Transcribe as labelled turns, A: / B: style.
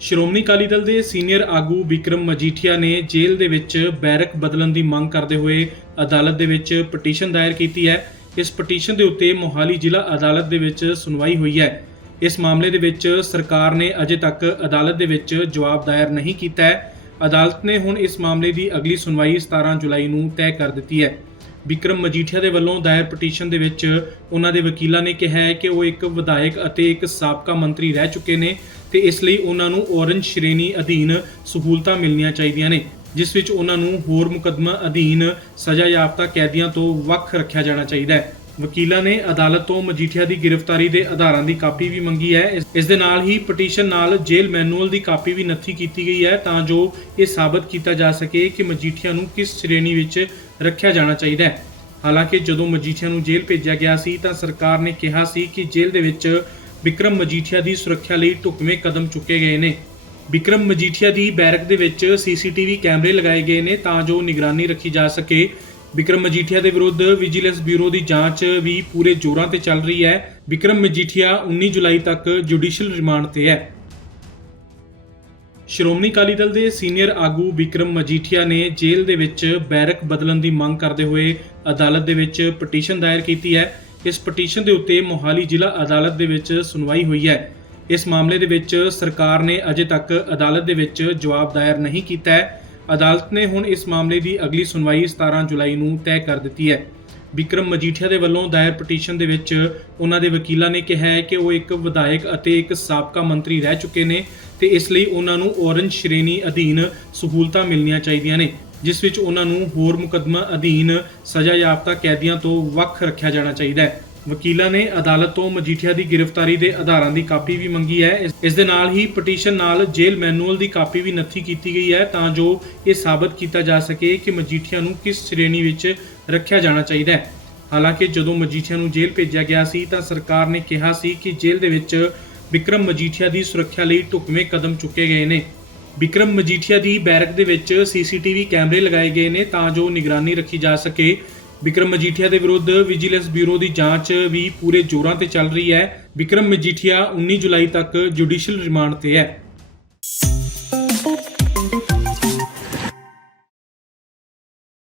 A: ਸ਼੍ਰੋਮਣੀ ਅਕਾਲੀ ਦਲ ਦੇ ਸੀਨੀਅਰ ਆਗੂ ਵਿਕਰਮ ਮਜੀਠੀਆ ਨੇ ਜੇਲ੍ਹ ਦੇ ਵਿੱਚ ਬੈਰਕ ਬਦਲਣ ਦੀ ਮੰਗ ਕਰਦੇ ਹੋਏ ਅਦਾਲਤ ਦੇ ਵਿੱਚ ਪਟੀਸ਼ਨ ਦਾਇਰ ਕੀਤੀ ਹੈ। ਇਸ ਪਟੀਸ਼ਨ ਦੇ ਉੱਤੇ ਮੋਹਾਲੀ ਜ਼ਿਲ੍ਹਾ ਅਦਾਲਤ ਦੇ ਵਿੱਚ ਸੁਣਵਾਈ ਹੋਈ ਹੈ। ਇਸ ਮਾਮਲੇ ਦੇ ਵਿੱਚ ਸਰਕਾਰ ਨੇ ਅਜੇ ਤੱਕ ਅਦਾਲਤ ਦੇ ਵਿੱਚ ਜਵਾਬ ਦਾਇਰ ਨਹੀਂ ਕੀਤਾ ਹੈ। ਅਦਾਲਤ ਨੇ ਹੁਣ ਇਸ ਮਾਮਲੇ ਦੀ ਅਗਲੀ ਸੁਣਵਾਈ 17 ਜੁਲਾਈ ਨੂੰ ਤੈਅ ਕਰ ਦਿੱਤੀ ਹੈ। ਵਿਕਰਮ ਮਜੀਠੀਆ ਦੇ ਵੱਲੋਂ ਦਾਇਰ ਪਟੀਸ਼ਨ ਦੇ ਵਿੱਚ ਉਹਨਾਂ ਦੇ ਵਕੀਲਾਂ ਨੇ ਕਿਹਾ ਹੈ ਕਿ ਉਹ ਇੱਕ ਵਿਧਾਇਕ ਅਤੇ ਇੱਕ ਸਾਬਕਾ ਮੰਤਰੀ ਰਹਿ ਚੁੱਕੇ ਨੇ ਤੇ ਇਸ ਲਈ ਉਹਨਾਂ ਨੂੰ ਔਰੰਜ ਸ਼੍ਰੇਣੀ ਅਧੀਨ ਸਹੂਲਤਾਂ ਮਿਲਣੀਆਂ ਚਾਹੀਦੀਆਂ ਨੇ, ਜਿਸ ਵਿੱਚ ਉਹਨਾਂ ਨੂੰ ਹੋਰ ਮੁਕੱਦਮਾ ਅਧੀਨ ਸਜ਼ਾ ਯਾਫਤਾ ਕੈਦੀਆਂ ਤੋਂ ਵੱਖ ਰੱਖਿਆ ਜਾਣਾ ਚਾਹੀਦਾ ਹੈ। ਵਕੀਲਾਂ ਨੇ ਅਦਾਲਤ ਤੋਂ ਮਜੀਠੀਆ ਦੀ ਗ੍ਰਿਫਤਾਰੀ ਦੇ ਆਧਾਰਾਂ ਦੀ ਕਾਪੀ ਵੀ ਮੰਗੀ ਹੈ। ਇਸ- ਦੇ ਨਾਲ ਹੀ ਪਟੀਸ਼ਨ ਨਾਲ ਜੇਲ੍ਹ ਮੈਨੂਅਲ ਦੀ ਕਾਪੀ ਵੀ ਨੱਥੀ ਕੀਤੀ ਗਈ ਹੈ ਤਾਂ ਜੋ ਇਹ ਸਾਬਤ ਕੀਤਾ ਜਾ ਸਕੇ ਕਿ ਮਜੀਠੀਆ ਨੂੰ ਕਿਸ ਸ਼੍ਰੇਣੀ ਵਿੱਚ ਰੱਖਿਆ ਜਾਣਾ ਚਾਹੀਦਾ ਹੈ। ਹਾਲਾਂਕਿ ਜਦੋਂ ਮਜੀਠੀਆ ਨੂੰ ਜੇਲ੍ਹ ਭੇਜਿਆ ਗਿਆ ਸੀ ਤਾਂ ਸਰਕਾਰ ਨੇ ਕਿਹਾ ਸੀ ਕਿ ਜੇਲ੍ਹ ਦੇ ਵਿੱਚ ਵਿਕਰਮ ਮਜੀਠੀਆ ਦੀ ਸੁਰੱਖਿਆ ਲਈ ਢੁਕਵੇਂ ਕਦਮ ਚੁੱਕੇ ਗਏ ਨੇ। ਵਿਕਰਮ ਮਜੀਠੀਆ ਦੀ ਬੈਰਕ ਦੇ ਵਿੱਚ ਸੀਸੀਟੀਵੀ ਕੈਮਰੇ ਲਗਾਏ ਗਏ ਨੇ ਤਾਂ ਜੋ ਨਿਗਰਾਨੀ ਰੱਖੀ ਜਾ ਸਕੇ। ਵਿਕਰਮ ਮਜੀਠੀਆ ਦੇ ਵਿਰੁੱਧ ਵਿਜੀਲੈਂਸ ਬਿਊਰੋ ਦੀ ਜਾਂਚ ਵੀ ਪੂਰੇ ਜ਼ੋਰਾਂ ਤੇ ਚੱਲ ਰਹੀ ਹੈ। ਵਿਕਰਮ ਮਜੀਠੀਆ 19 ਜੁਲਾਈ ਤੱਕ ਜੁਡੀਸ਼ੀਅਲ ਰਿਮਾਂਡ ਤੇ ਹੈ। ਸ਼੍ਰੋਮਣੀ ਅਕਾਲੀ ਦਲ ਦੇ ਸੀਨੀਅਰ ਆਗੂ ਵਿਕਰਮ ਮਜੀਠੀਆ ਨੇ ਜੇਲ੍ਹ ਦੇ ਵਿੱਚ ਬੈਰਕ ਬਦਲਣ ਦੀ ਮੰਗ ਕਰਦੇ ਹੋਏ ਅਦਾਲਤ ਦੇ ਵਿੱਚ ਪਟੀਸ਼ਨ ਦਾਇਰ ਕੀਤੀ ਹੈ। ਇਸ ਪਟੀਸ਼ਨ ਦੇ ਉੱਤੇ ਮੋਹਾਲੀ ਜ਼ਿਲ੍ਹਾ ਅਦਾਲਤ ਦੇ ਵਿੱਚ ਸੁਣਵਾਈ ਹੋਈ ਹੈ। ਇਸ ਮਾਮਲੇ ਦੇ ਵਿੱਚ ਸਰਕਾਰ ਨੇ ਅਜੇ ਤੱਕ ਅਦਾਲਤ ਦੇ ਵਿੱਚ ਜਵਾਬ ਦਾਇਰ ਨਹੀਂ ਕੀਤਾ ਹੈ। ਅਦਾਲਤ ਨੇ ਹੁਣ ਇਸ ਮਾਮਲੇ ਦੀ ਅਗਲੀ ਸੁਣਵਾਈ 17 ਜੁਲਾਈ ਨੂੰ ਤੈਅ ਕਰ ਦਿੱਤੀ ਹੈ। ਵਿਕਰਮ ਮਜੀਠੀਆ ਦੇ ਵੱਲੋਂ ਦਾਇਰ ਪਟੀਸ਼ਨ ਦੇ ਵਿੱਚ ਉਹਨਾਂ ਦੇ ਵਕੀਲਾਂ ਨੇ ਕਿਹਾ ਹੈ ਕਿ ਉਹ ਇੱਕ ਵਿਧਾਇਕ ਅਤੇ ਇੱਕ ਸਾਬਕਾ ਮੰਤਰੀ ਰਹਿ ਚੁੱਕੇ ਨੇ ਤੇ ਇਸ ਲਈ ਉਹਨਾਂ ਨੂੰ ਔਰੰਜ ਸ਼੍ਰੇਣੀ ਅਧੀਨ ਸਹੂਲਤਾਂ ਮਿਲਣੀਆਂ ਚਾਹੀਦੀਆਂ ਨੇ, ਜਿਸ ਵਿੱਚ ਉਹਨਾਂ ਨੂੰ ਹੋਰ ਮੁਕੱਦਮਾ ਅਧੀਨ ਸਜ਼ਾ ਯਾਫਤਾ ਕੈਦੀਆਂ ਤੋਂ ਵੱਖ ਰੱਖਿਆ ਜਾਣਾ ਚਾਹੀਦਾ ਹੈ। ਵਕੀਲਾਂ ਨੇ ਅਦਾਲਤ ਤੋਂ ਮਜੀਠੀਆ ਦੀ ਗ੍ਰਿਫਤਾਰੀ ਦੇ ਆਧਾਰਾਂ ਦੀ ਕਾਪੀ ਵੀ ਮੰਗੀ ਹੈ। ਇਸ- ਦੇ ਨਾਲ ਹੀ ਪਟੀਸ਼ਨ ਨਾਲ ਜੇਲ੍ਹ ਮੈਨੂਅਲ ਦੀ ਕਾਪੀ ਵੀ ਨੱਥੀ ਕੀਤੀ ਗਈ ਹੈ ਤਾਂ ਜੋ ਇਹ ਸਾਬਤ ਕੀਤਾ ਜਾ ਸਕੇ ਕਿ ਮਜੀਠੀਆ ਨੂੰ ਕਿਸ ਸ਼੍ਰੇਣੀ ਵਿੱਚ ਰੱਖਿਆ ਜਾਣਾ ਚਾਹੀਦਾ ਹੈ। ਹਾਲਾਂਕਿ ਜਦੋਂ ਮਜੀਠੀਆ ਨੂੰ ਜੇਲ੍ਹ ਭੇਜਿਆ ਗਿਆ ਸੀ ਤਾਂ ਸਰਕਾਰ ਨੇ ਕਿਹਾ ਸੀ ਕਿ ਜੇਲ੍ਹ ਦੇ ਵਿੱਚ ਵਿਕਰਮ ਮਜੀਠੀਆ ਦੀ ਸੁਰੱਖਿਆ ਲਈ ਢੁਕਵੇਂ ਕਦਮ ਚੁੱਕੇ ਗਏ ਨੇ। ਵਿਕਰਮ ਮਜੀਠੀਆ ਦੀ ਬੈਰਕ ਦੇ ਵਿੱਚ ਸੀਸੀਟੀਵੀ ਕੈਮਰੇ ਲਗਾਏ ਗਏ ਨੇ ਤਾਂ ਜੋ ਨਿਗਰਾਨੀ ਰੱਖੀ ਜਾ ਸਕੇ ਵਿਕਰਮ ਮਜੀਠੀਆ ਦੇ ਵਿਰੁੱਧ ਵਿਜੀਲੈਂਸ ਬਿਊਰੋ ਦੀ ਜਾਂਚ ਵੀ ਪੂਰੇ ਜ਼ੋਰਾਂ ਤੇ ਚੱਲ ਰਹੀ ਹੈ। ਵਿਕਰਮ ਮਜੀਠੀਆ 19 ਜੁਲਾਈ ਤੱਕ ਜੁਡੀਸ਼ੀਅਲ ਰਿਮਾਂਡ ਤੇ ਹੈ।